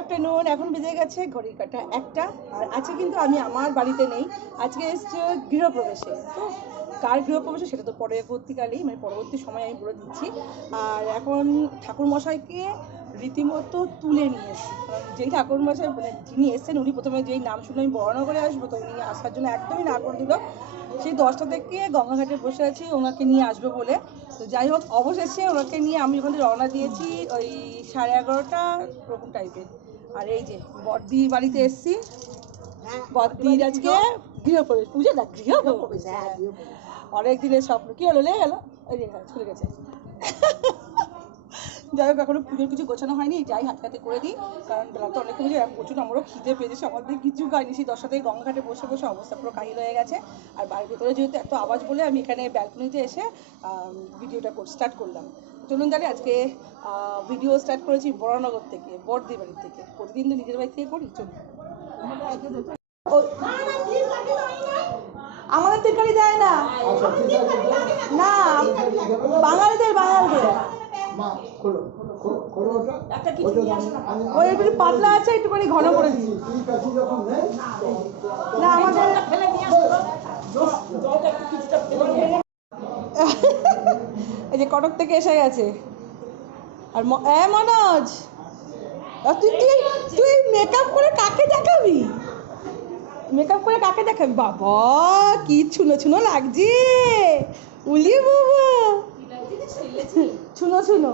Afternoon এখন বেজে গেছে ঘড়ির কাটা একটা। আর আজকে কিন্তু আমি আমার বাড়িতে নেই। আজকে এসছে গৃহপ্রবেশে। তো কার গৃহপ্রবেশে সেটা তো পরবর্তীকালেই মানে পরবর্তী সময় আমি বলে দিচ্ছি। আর এখন ঠাকুর মশাইকে রীতিমতো তুলে নিয়ে এসেছি। যেই ঠাকুর মশাই মানে যিনি এসেছেন, উনি প্রথমে যেই নাম শুনে আমি বর্ণনা করে আসব, তো উনি আসার জন্য একদমই না করে দিল সেই দশটা থেকে গঙ্গাঘাটে বসে আছি, ওনাকে নিয়ে আসবে বলে। তো যাই হোক, অবশেষে ওনাকে নিয়ে আমি ওখান রওনা দিয়েছি ওই সাড়ে এগারোটা ওরকম টাইপের আর এই যে বর্দি বাড়িতে এসছি। বর্দির আজকে গৃহপ্রবেশ। পুজো না গৃহপ্রবেশ। হ্যাঁ অনেক দিনের স্বপ্ন। কি হলো? লেগে গেলো? ওই যে চলে গেছে। যাই হোক এখনও পুজোর কিছু গোছানো হয়নি। যাই হাতে হাতে করে দিই। কারণ বেলা তো অনেক আর প্রচুর আমারও খিদে পেয়েছে। আমাদের কিছু খাইনি। সেই দশটা থেকে গঙ্গাঘাটে বসে বসে অবস্থা পুরো কাহিল হয়ে গেছে। আর বাড়ির ভেতরে যেহেতু এত আওয়াজ বলে আমি এখানে ব্যালকনিতে এসে ভিডিওটা স্টার্ট করলাম। চলুন তাহলে আজকে ভিডিও স্টার্ট করেছি বড়নগর থেকে বড়দি বাড়ি থেকে। প্রতিদিন তো নিজের বাড়ি থেকে করি চলুন। আমাদের তরকারি দেয় না। না বাঙালিদের বাঙালিদের। ওই একটু পাতলা আছে একটুখানি ঘন করে নেই না আমাদের এই যে কটক থেকে এসে গেছে আর ম- এ মনোজ আর তুই তুই তুই মেকআপ করে কাকে দেখাবি মেকআপ করে কাকে দেখাবি বাবা কি ছুনো ছুনো লাগছে উলি বাবা छुनो छुनो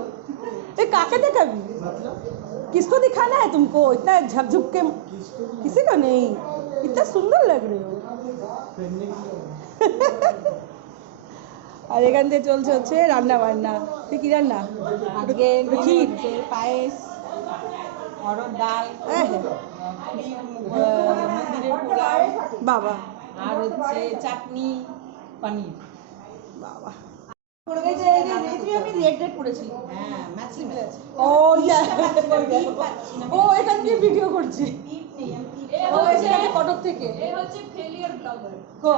ये काके देखाबी किसको दिखाना है तुमको इतना झकझुक के किसी को नहीं इतना सुंदर लग रहे हो আর এখান থেকে চলছে হচ্ছে রান্না বান্না। তুই কি রান্না? আজকে ক্ষীর। পায়েস অরড় ডাল মন্দিরের পোলাও বাবা। আর হচ্ছে চাটনি পনির। বাবা। হ্যাঁ ও ও এখান থেকে ভিডিও করছি। কটক থেকে। কো?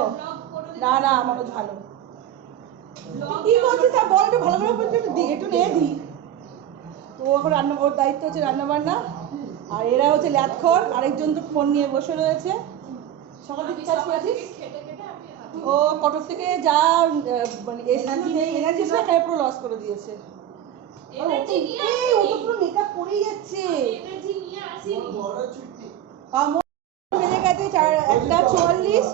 না না আমারও ভালো। কি করছিস? আর বল একটু ভালো করে বলছি একটু দি একটু নিয়ে দি। তো এখন রান্না ওর দায়িত্ব হচ্ছে রান্না বান্না আর এরা হচ্ছে ল্যাথখর আরেকজন তো ফোন নিয়ে বসে রয়েছে। সকালে কি কাজ করেছিস? ও কটক থেকে যা মানে এনার্জি নেই এনার্জি ছিল এখানে পুরো লস করে দিয়েছে। ও তো পুরো মেকআপ করেই যাচ্ছে। আমার বেজে গেছে চার একটা চুয়াল্লিশ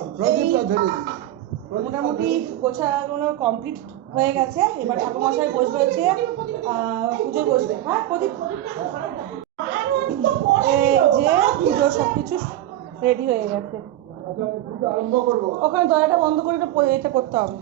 মোটামুটি গোছাগুলো কমপ্লিট হয়ে গেছে। এবার ঠাকুরমশাই বসবে হচ্ছে আহ, পুজো বসবে। হ্যাঁ প্রদীপ? যে পুজো সব কিছু রেডি হয়ে গেছে। আচ্ছা ওখানে দয়াটা বন্ধ করে এটা করতে হবে।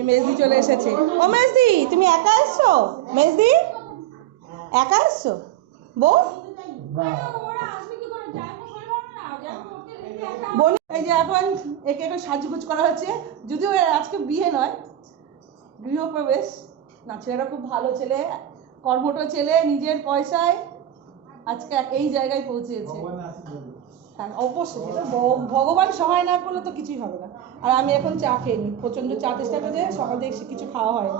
যে মেজদি চলে এসেছে। ও মেজদি, তুমি একা এসছো? মেজদি, একা এসছো? বউ? বোন, এই যে এখন একে একটু সাজুগুজ করা হচ্ছে। যদিও আজকে বিয়ে নয়, গৃহপ্রবেশ। না ছেলেটা খুব ভালো ছেলে, কর্মঠ ছেলে, নিজের পয়সায় আজকে এই জায়গায় পৌঁছেছে। হ্যাঁ অবশ্যই ভগবান সহায় না করলে তো কিছুই হবে না। আর আমি এখন চা খেয়ে নিই প্রচণ্ড চা চেষ্টা করে সকাল থেকে কিছু খাওয়া হয় ও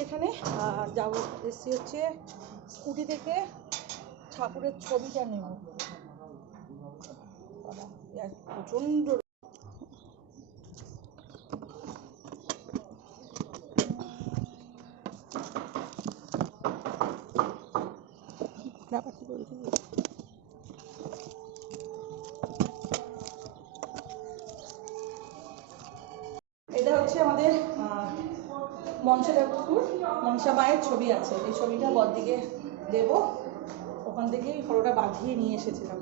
এখানে আর যাব এসছি হচ্ছে স্কুটি থেকে ঠাকুরের ছবিটা নেওয়া প্রচণ্ড ব্যাপারটা বলতে এটা হচ্ছে আমাদের আহ, মনসা ঠাকুর মনসা মায়ের ছবি আছে। এই ছবিটা বড়দিকে দেবো। ওখান থেকেই ফটোটা বাঁধিয়ে নিয়ে এসেছিলাম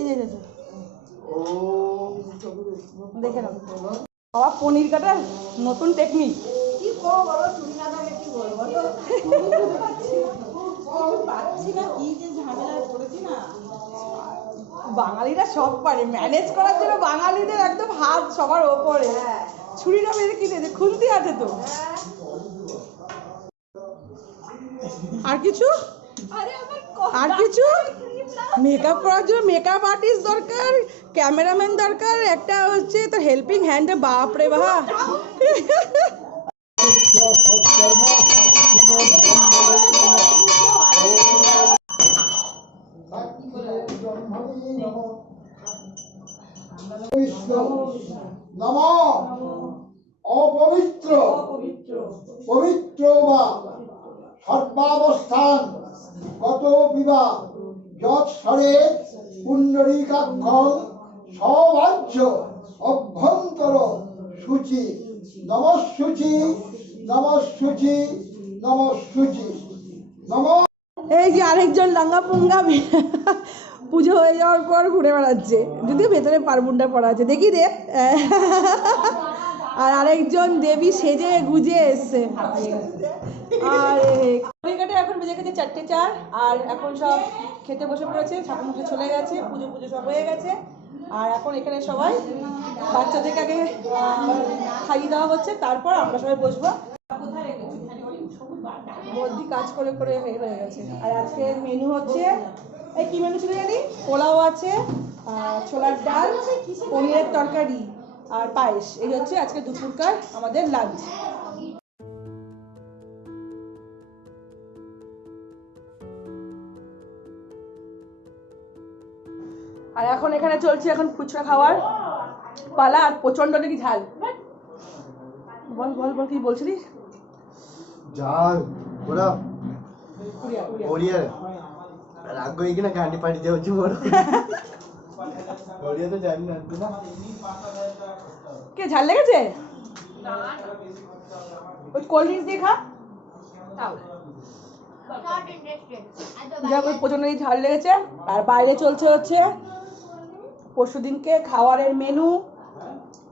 এই যে, যে। দেখে নাও। বাবা পনির কাটার নতুন টেকনিক পাচ্ছি না। কি যে ঝামেলায় পড়েছি না। বাঙালিরা সব পারে। ম্যানেজ করার জন্য বাঙালিদের একদম হাত সবার ওপরে। ছুরিটা মেরে কিনে যে খুন্তি আছে তো। আর কিছু? আর কিছু? মেকআপ করার জন্য মেকআপ আর্টিস্ট দরকার ক্যামেরাম্যান দরকার একটা হচ্ছে তো হেল্পিং হ্যান্ড বাপ। রে বাবা নম। অপবিত্র। পবিত্র বা সর্বাবস্থান। গত বিবাহ যৎ স্বরে পুণ্ডরীকাক্ষং সবাহ্য অভ্যন্তর সূচি। নমঃসূচি নমঃসূচি নমঃসূচি। নম। এই যে আরেকজন লাঙ্গা পুঙ্গা পুজো হয়ে যাওয়ার পর ঘুরে বেড়াচ্ছে। যদিও ভেতরে পার্বণটা পড়া আছে। দেখি রে আর আরেকজন দেবী সেজে গুজে এসছে। আর। ঘড়িকাটে এখন বেজে গেছে চারটে চার আর এখন সব খেতে বসে পড়েছে ঠাকুর মুখে চলে গেছে পুজো পুজো সব হয়ে গেছে। আর এখন এখানে সবাই বাচ্চাদেরকে আগে খাইয়ে দেওয়া হচ্ছে তারপর আমরা সবাই বসবো। বদ্যি কাজ করে করে হয়ে হয়ে গেছে। আর আজকের মেনু হচ্ছে এই কি মেনু ছিল জানি? পোলাও আছে আর ছোলার ডাল পনিরের তরকারি আর পায়েস। এই হচ্ছে আজকে দুপুরকার আমাদের লাঞ্চ আর এখন এখানে চলছে এখন ফুচকা খাওয়ার পালা আর প্রচণ্ড নাকি ঝাল। বল বল বল কি বলছিলিস জাল ওরা উড়িয়া হয়ে দেওয়া হচ্ছে বড় ওড়িয়া তো জানি না তুই না কে ঝাল লেগেছে ওই কোল্ড ড্রিঙ্কস দিয়ে খা যাক ওই প্রচন্ডই ঝাল লেগেছে আর বাইরে চলছে হচ্ছে পরশু দিনকে খাওয়ারের মেনু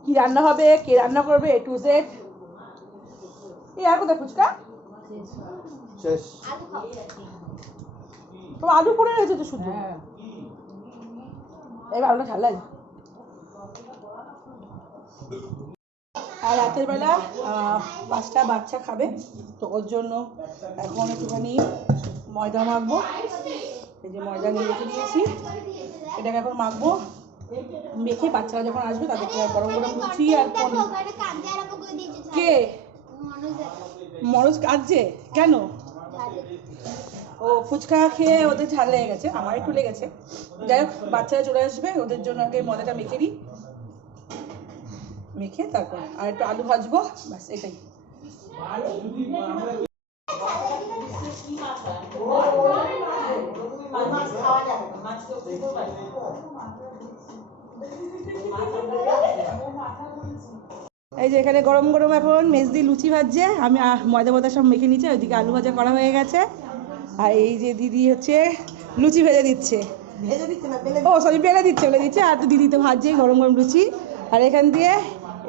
কি রান্না হবে কে রান্না করবে এ টু জেড এই আর কোথায় ফুচকা শেষ তো আলু পড়ে রয়েছে তো শুধু? এই আলুটা ঝাল আর রাতের বেলা পাঁচটা বাচ্চা খাবে তো ওর জন্য এখন একটুখানি ময়দা মাখবো। এই যে ময়দা নিয়ে রেখে দিয়েছি। এটাকে এখন মাখবো। মেখে বাচ্চারা যখন আসবে তাদেরকে গরম গরম লুচি আর কে? মরজ কাঁদছে? কেন? ও ফুচকা খেয়ে ওদের ঝাল লেগে গেছে, আমার একটু লেগেছে। যাই হোক, বাচ্চারা চলে আসবে, ওদের জন্য আগে ময়দাটা মেখে দিই মেখে তারপর আর একটু আলু ভাজবো, ব্যাস, এটাই। এই যে এখানে গরম গরম এখন মেজদি লুচি ভাজছে, আমি ময়দা ময়দা সব মেখে নিচ্ছে ওইদিকে আলু ভাজা করা হয়ে গেছে। আর এই যে দিদি হচ্ছে লুচি ভেজে দিচ্ছে। ও সরি বেলে দিচ্ছে বেলে দিচ্ছে। আর তো দিদি তো ভাজছে গরম গরম লুচি। আর এখান দিয়ে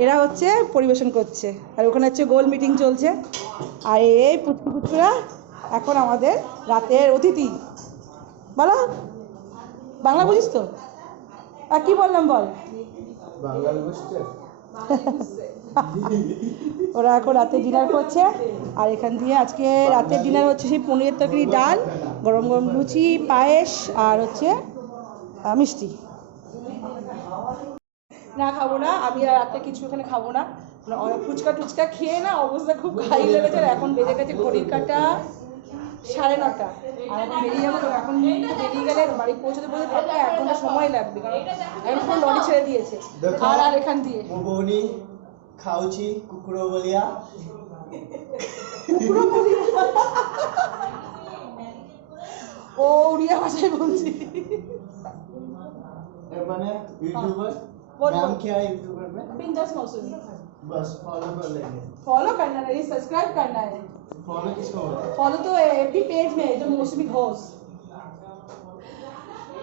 এরা হচ্ছে পরিবেশন করছে। আর ওখানে হচ্ছে গোল মিটিং চলছে। আর এই পুচকু পুচকুরা এখন আমাদের রাতের অতিথি। বলো বাংলা বুঝিস তো? আর কি বললাম বল? বুঝছে ওরা এখন রাতে ডিনার করছে। আর এখান দিয়ে আজকে রাতে ডিনার হচ্ছে সেই পনিরের তরকারি ডাল গরম গরম লুচি পায়েস আর হচ্ছে মিষ্টি। না খাব না। আমি আর রাতে কিছু এখানে খাব না। মানে ফুচকা টুচকা খেয়ে না অবস্থা খুব খাই লেগেছে আর এখন বেজে গেছে ঘড়ির কাটা সাড়ে নটা। আর এখন বেরিয়ে যাব এখন বেরিয়ে গেলে বাড়ি পৌঁছতে পৌঁছতে এক ঘণ্টা সময় লাগবে। কারণ এখন লরি ছেড়ে দিয়েছে। আর আর এখান দিয়ে। ଖାଉଛି କୁକୁର ଭଳିଆ ও উড়িয়া ভাষায় বলছি ଏମାନେ ୟୁଟ୍ୟୁବର बोल नाम क्या है यूट्यूबर में बिंदास मौसमी बस फॉलो कर लेंगे फॉलो करना है सब्सक्राइब करना है फॉलो किसको बोलते हैं फॉलो तो एफबी पेज में जो মৌসুমি ঘোষ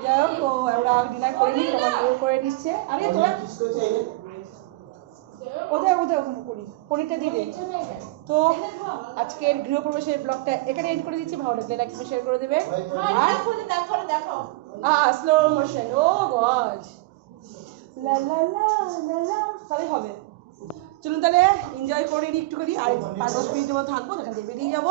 যাই হোক ও ওরা ডিনার করে নি তোমার ও করে নিচ্ছে আরে তোরা किसको चाहिए কোথায় কোথায় ওখানে করি পনিরটা দিয়ে তো আজকের গৃহপ্রবেশের ব্লগটা এখানে এন্ড করে দিচ্ছি ভালো লাগলে লাইক শেয়ার করে দেবে। আর দেখো দেখো দেখো a slow motion O God লা লা লা লা লা তাহলে হবে। চলুন তাহলে এনজয় করে নিই একটুখানি আর পাঁচ দশ মিনিটের মতো থাকব সেখান থেকে বেরিয়ে যাব।